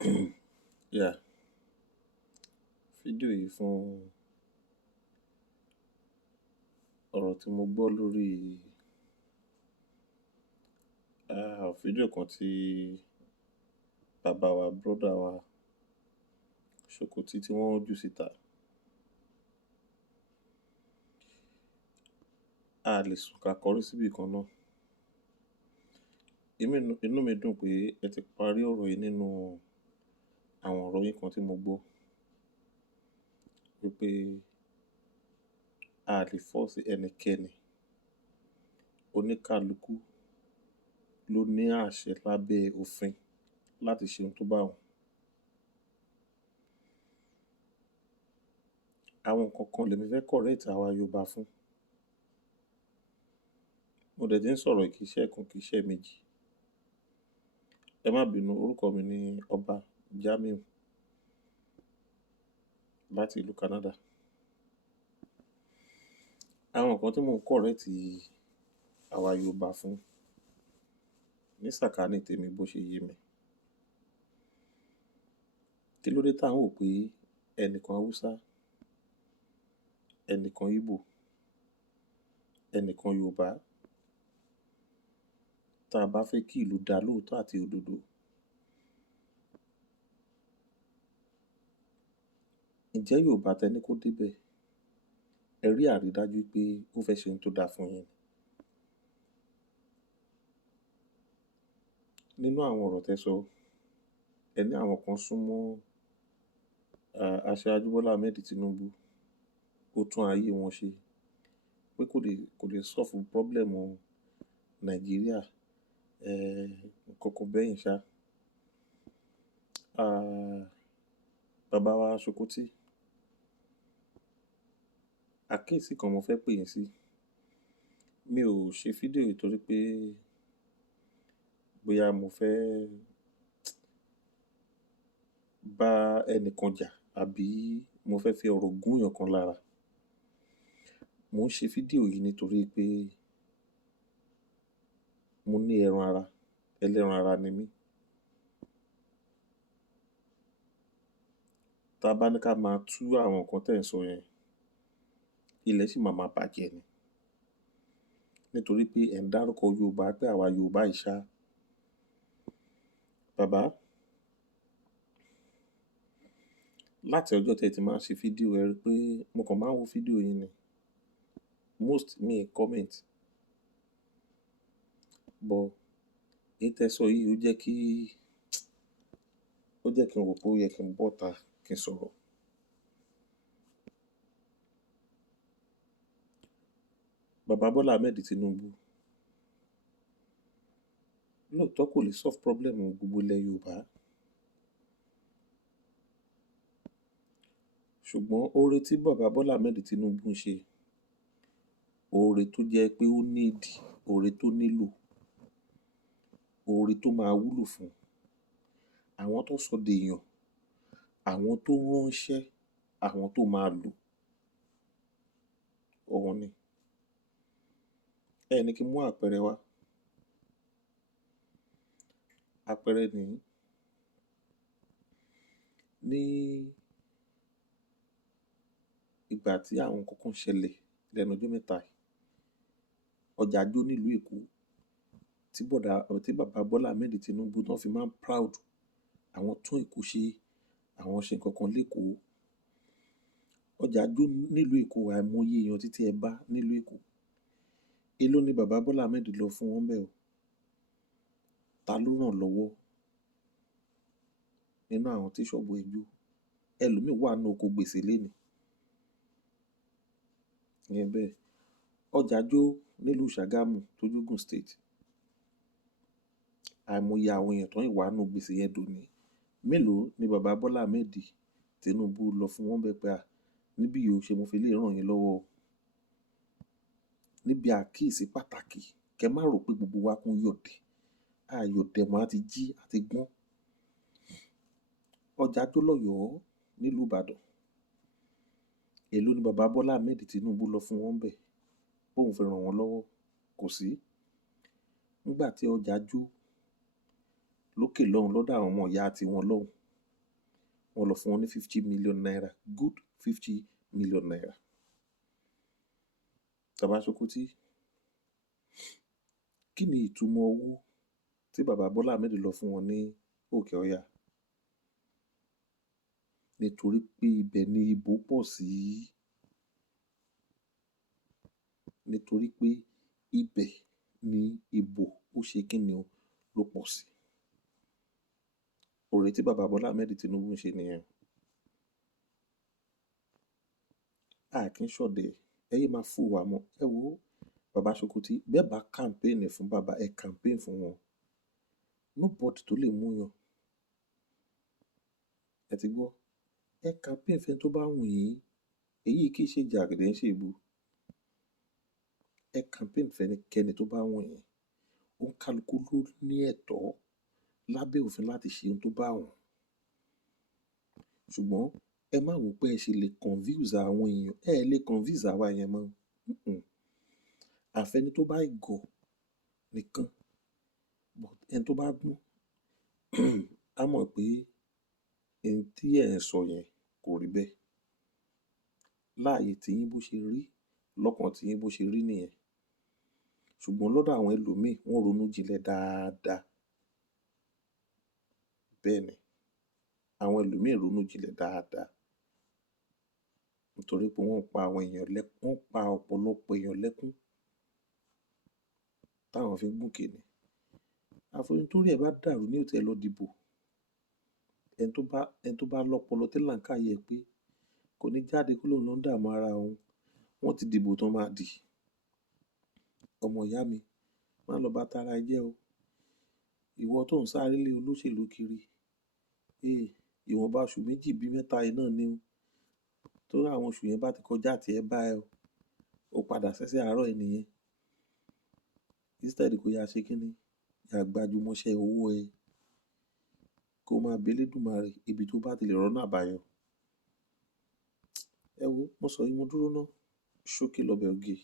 Yeah, fídíò yìí fún ọ̀rọ̀ tí mo gbọ́ lórí fídíò kan tí bàbá wa, brọ́dà wa, ṣokòtì tí wọ́n jù síta. A lè sùn ká kọrí síbì kan náà. Inú mi dùn pé ẹ ti parí ọ̀rọ̀ yìí nínú àwọn ọ̀rọ̀ yín kan tí mo gbọ́ wípé a lè fọ́ọ̀sì ẹnikẹ́ni, oníkálukú ló ní àṣẹ lábẹ́ òfin láti ṣe ohun tó bá wùn. Àwọn nǹkan kan lèmi fẹ́ correct àwa Yorùbá fún. Mo dẹ̀ ti ń sọ̀rọ̀ kì í ṣe ẹ̀kan, kì í ṣe ẹ̀méjì. Ẹ má bínú, orúkọ mi ni Ọba Jamiu láti ìlú Canada. Àwọn nǹkan tí mò ń correct àwa Yorùbá fún ní sàkání tèmi bó ṣe yé mi. Kí ló dé tá à ń wò pé ẹnìkan Haúsá, ẹnìkan Ìgbò, ẹnìkan Yorùbá, tá a bá fẹ́ kí ìlú dá lóòótọ́ àti òdodo, ǹjẹ́ Yorùbá tẹ ní kó débẹ̀, ẹ rí àrídájú pé ó fẹ́ ṣe ohun tó dáa fún yín ni? Nínú àwọn ọ̀rọ̀ tẹ́ sọ, ẹ ní àwọn kan súnmọ́ aṣáájú Bọ́lá Ahmed Tinubu, ó tún ayé wọn ṣe, pé kò lè solve problem Nàìjíríà, nǹkan kan bẹ́yẹn ṣá. Bàbá wa ṣokòtì, àkíyèsí kan mo fẹ́ pè yín sí. Mi ò ṣe fídíò yìí torí pé bóyá mo fẹ́ bá ẹnìkan jà àbí mo fẹ́ fi ọ̀rọ̀ gún èèyàn kan lára. Mo ń ṣe fídíò yìí nítorí pé mo ní ẹran ara, ẹlẹ́ran ara ni mí. Tá a bá ní ká máa tú àwọn nǹkan tẹ́ ẹ̀ ń sọ yẹn, ilẹ̀ sì máa bàjẹ́ ni. Nítorí pé ẹ̀ ń dárúkọ Yorùbá pé àwa Yorùbá yìí ṣá. Bàbá, láti ọjọ́ tẹ́ ẹ ti máa ń ṣe fídíò, ẹ rí pé mo kàn máa ń wo fídíò yín ni. Most mi comment. But èyí tẹ́ sọ yìí ó jẹ́ kí n wò pé ó yẹ kí n bọ́ta kí n sọ̀rọ̀. Bàbá Bọ́lá Ahmed Tinubu, lóòótọ́ kò lè solve problem gbogbo ilẹ̀ Yorùbá. Ṣùgbọ́n oore tí bàbá Bọ́lá Ahmed Tinubu ń ṣe, oore tó jẹ́ pé ó need, oore tó nílò, oore tó máa wúlò fún àwọn tó sọ dèèyàn, àwọn tó ránṣẹ́, àwọn tó máa lò, òun ni. Ẹ ní kí n mú àpẹẹrẹ wá. Àpẹẹrẹ nìyí. Ní ìgbà tí àwọn nǹkan kan ṣẹlẹ̀ lẹ́nu ọjọ́ mẹ́ta yìí, ọjà jó nílùú Èkó, tí bàbá Bọ́lá Ahmed Tinubu tán fi máa ń proud, àwọn tún Èkó ṣe, àwọn ṣe nǹkan kan lÉkòó. Ọjà jó nílùú Èkó, àìmọye èèyàn títí ẹ bá nílùú Èkó. Èló ni bàbá Bọ́lá Ahmed lọ fún wọn bẹ́ẹ̀ o? Ta ló ràn lọ́wọ́ nínú àwọn tí ṣọ́ọ̀bù ẹ̀ jó? Ẹlòmíì wà nínú oko gbèsè lénìí. Ìyẹn bẹ́ẹ̀. Ọjà jó nílùú Ṣàgámù tó jẹ́ State. Àìmọye àwọn èèyàn tó ń wà nínú gbèsè yẹn dòní. Mélòó ni bàbá Bọ́lá Ahmed Tinubu lọ fún wọn bẹ́ẹ̀ pé níbí yìí ó ṣe mo fi lè ràn yín lọ́wọ́ o. Níbi àkíyèsí pàtàkì, kẹ má rò pé gbogbo wa kún yọ̀dẹ̀. Yọ̀dẹ̀ mọ́, a ti jí, a ti gbọ́n. Ọjà jó lọ́yọ̀ọ́ nílùú Ìbàdàn. Èló ni bàbá Bọ́lá Ahmed Tinubu lọ fún wọn bẹ́ẹ̀ bóun fi ràn wọ́n lọ́wọ́? Kò sí. Nígbà tí ọjà jó lókè lọ́hùn lọ́dọ̀ àwọn ọmọ ìyá tiwọn lọ́hùn, wọ́n lọ fún wọn ní 50 million naira, good 50 million naira. Bàbá Ṣokotí, kí ni ìtumọ̀ owó tí bàbá Bọ́lá Ahmed lọ fún wọn ní Òkè Ọya? Nítorí pé ibẹ̀ ni ìbò pọ̀ sí. Nítorí pé ibẹ̀ ni ìbò ó ṣe kí ni o ló pọ̀ sí. Oore tí bàbá Bọ́lá Ahmed Tinubu ń ṣe nìyẹn. A kì í ṣọ̀dẹ̀, ẹ yé máa fún wa mọ́. Ẹ wo bàbá Ṣokotí, bẹ́ẹ̀ bá campaign fún bàbá, ẹ campaign fún wọn. Nobody tó lè mú yàn. Ẹ ti gbọ́? Ẹ campaign fẹ́ni tó bá wù yín. Èyí kì í ṣe ìjà kì í ṣe èébú. Ẹ campaign fẹ́nikẹ́ni tó bá wù yín. Òǹkálukú ló ní ẹ̀tọ́ lábẹ́ òfin láti ṣe ohun tó bá wù. Ṣùgbọ́n ẹ má wò pé ẹ ṣe lè confuse àwọn èèyàn. Ẹ lè confuse àwa yẹn mọ́. Àfẹ́ni tó bá gọ̀ nìkan. But ẹni tó bá gbọ́n á mọ̀ pé ẹni tí ẹ̀ ń sọ yẹn kò rí bẹ́ẹ̀. Láàyè tí yín bó ṣe rí, lọ́kàn tí yín bó ṣe rí nìyẹn. Ṣùgbọ́n lọ́dọ̀ àwọn ẹlòmíì, wọ́n ronú jinlẹ̀ dáadáa. Bẹ́ẹ̀ ni, àwọn ẹlòmíì ronú jinlẹ̀ dáadáa. Nítorí pé wọ́n pa àwọn èèyàn lẹ́kún, wọ́n pa ọ̀pọ̀lọpọ̀ èèyàn lẹ́kún táwọn fi ń gùn kìíní. Àfọyín tó rí ẹ̀ bá dàrú ní òtí ẹ lọ dìbò. Ẹni tó bá lọ́pọlọ tí làákàyè pé kò ní jáde kó lóun lọ ń dààmú ara òun. Wọ́n ti dìbò tán máa dì. Ọmọ ìyá mi, má lọ bá tara ẹ jẹ́ o. Ìwọ tó ń sáré lé olóṣèlú kiri. Ìwọ̀nba oṣù méjì bí mẹ́ta yìí náà ni o. Torí àwọn oṣù yẹn bá ti kọjá tí ẹ bá ẹ o. O padà ṣẹ̀ṣẹ̀ àárọ̀ ẹ nìyẹn. Instead kó yá ṣe kí ni? Yà gbajúmọ̀ṣẹ́ owó ẹ. Kó máa bi Elédùmarè ibi tó bá ti lè rọ́nà àbáyọ. Ẹ wo, mo sọ yìí mo dúró ná. Ṣókí lọbẹ̀ oge.